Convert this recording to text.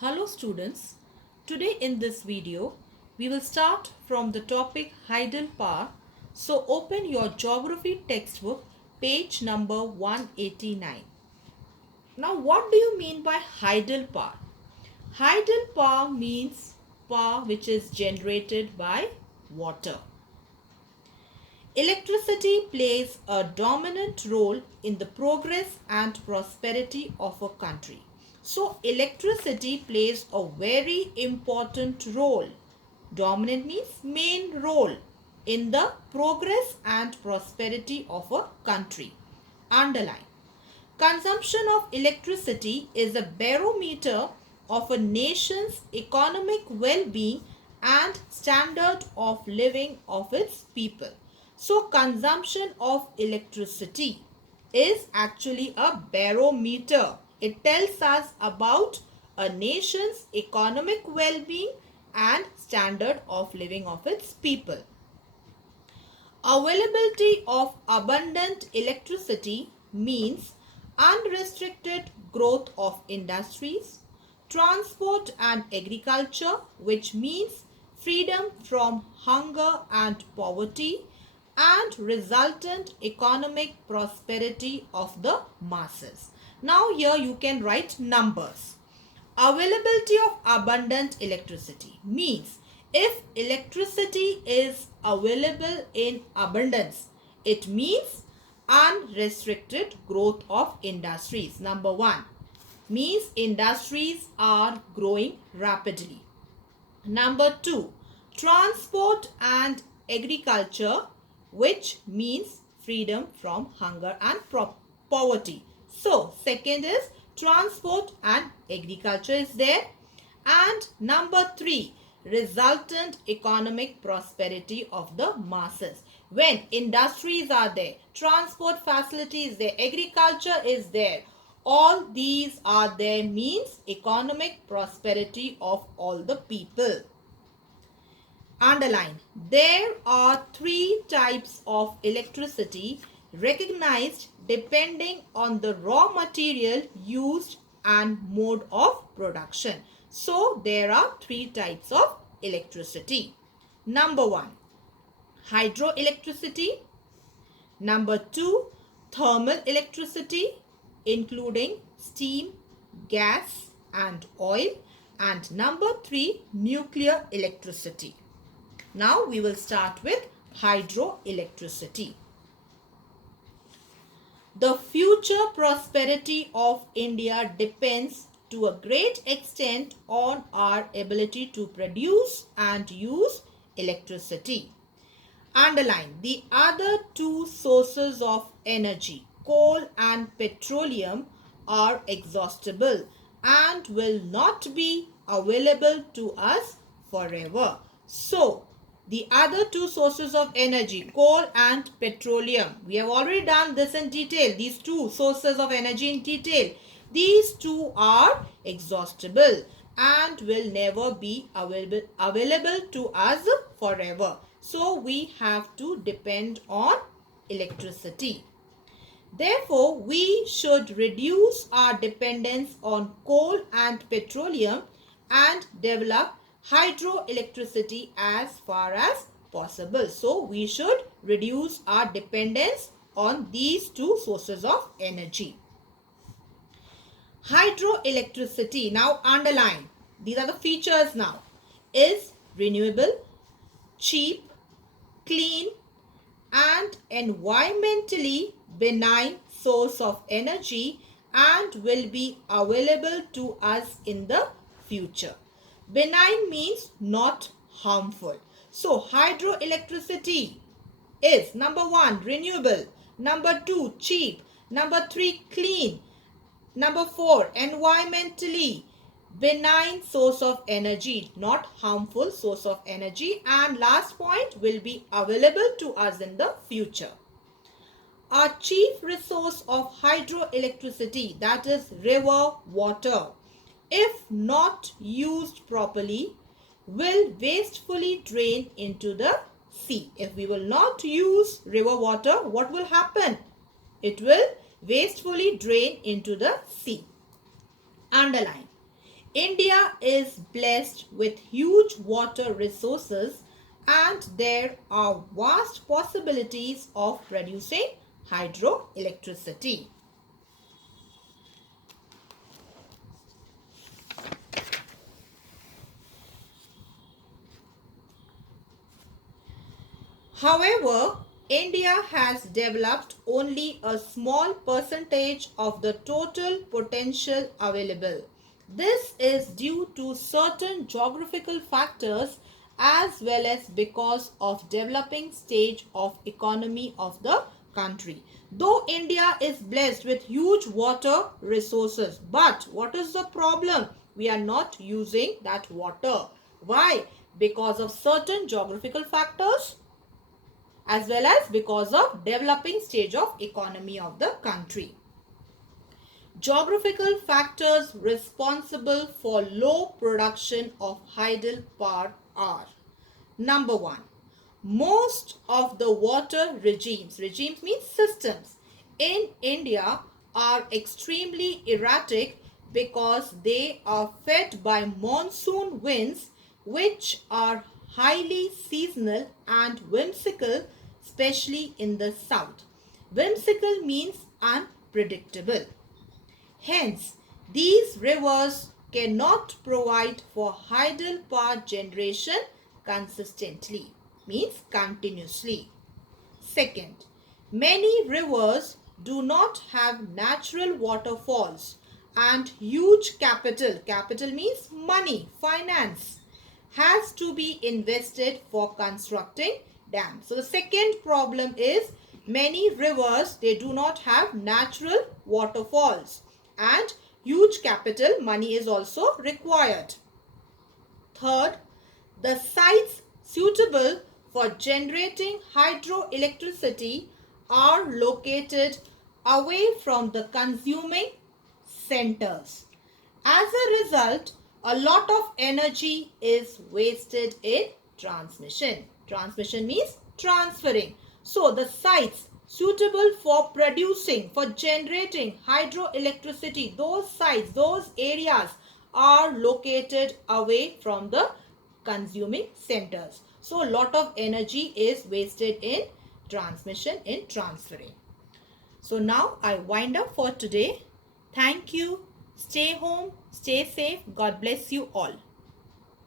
Hello students, today in this video we will start from the topic hydropower. So open your geography textbook page number 189. Now what do you mean by hydropower? Hydropower means power which is generated by water. Electricity plays a dominant role in the progress and prosperity of a country. So, electricity plays a very important role. Dominant means main role in the progress and prosperity of a country. Underline. Consumption of electricity is a barometer of a nation's economic well-being and standard of living of its people. So consumption of electricity is actually a barometer. It tells us about a nation's economic well-being and standard of living of its people. Availability of abundant electricity means unrestricted growth of industries, transport and agriculture, which means freedom from hunger and poverty, and resultant economic prosperity of the masses. Now here you can write numbers. Availability of abundant electricity means if electricity is available in abundance, it means unrestricted growth of industries. Number one means industries are growing rapidly. Number two, transport and agriculture, which means freedom from hunger and poverty. So, second is transport and agriculture is there. And number three, resultant economic prosperity of the masses. When industries are there, transport facilities there, agriculture is there, all these are there means economic prosperity of all the people. Underline. There are three types of electricity recognized depending on the raw material used and mode of production. So, there are three types of electricity. Number one, hydroelectricity. Number two, thermal electricity, including steam, gas and oil. And number three, nuclear electricity. Now we will start with hydroelectricity. The future prosperity of India depends to a great extent on our ability to produce and use electricity. Underline the other two sources of energy, coal and petroleum, are exhaustible and will not be available to us forever. So, the other two sources of energy, coal and petroleum. We have already done this in detail. These two sources of energy in detail. These two are exhaustible and will never be available to us forever. So we have to depend on electricity. Therefore, we should reduce our dependence on coal and petroleum and develop hydroelectricity as far as possible. So, we should reduce our dependence on these two sources of energy. Hydroelectricity, now underline, these are the features now, is renewable, cheap, clean and environmentally benign source of energy and will be available to us in the future. Benign means not harmful. So hydroelectricity is number one, renewable, number two, cheap, number three, clean, number four, environmentally benign source of energy, not harmful source of energy, and last point, will be available to us in the future. Our chief resource of hydroelectricity, that is river water, if not used properly, will wastefully drain into the sea. If we will not use river water, what will happen? It will wastefully drain into the sea. Underline. India is blessed with huge water resources and there are vast possibilities of producing hydroelectricity. However, India has developed only a small percentage of the total potential available. This is due to certain geographical factors as well as because of developing stage of economy of the country. Though India is blessed with huge water resources, but what is the problem? We are not using that water. Why? Because of certain geographical factors as well as because of developing stage of economy of the country. Geographical factors responsible for low production of hydel power are: number 1, most of the water regimes means systems in India are extremely erratic because they are fed by monsoon winds which are highly seasonal and whimsical, especially in the south. Whimsical means unpredictable. Hence, these rivers cannot provide for hydel power generation consistently, means continuously. Second, many rivers do not have natural waterfalls and huge capital means money, finance, has to be invested for constructing dams. So the second problem is many rivers, they do not have natural waterfalls and huge capital money is also required. Third, the sites suitable for generating hydroelectricity are located away from the consuming centers. As a result, a lot of energy is wasted in transmission. Transmission means transferring. So the sites suitable for producing, for generating hydroelectricity, those sites, those areas are located away from the consuming centers. So a lot of energy is wasted in transmission, in transferring. So now I wind up for today. Thank you. Stay home, stay safe. God bless you all.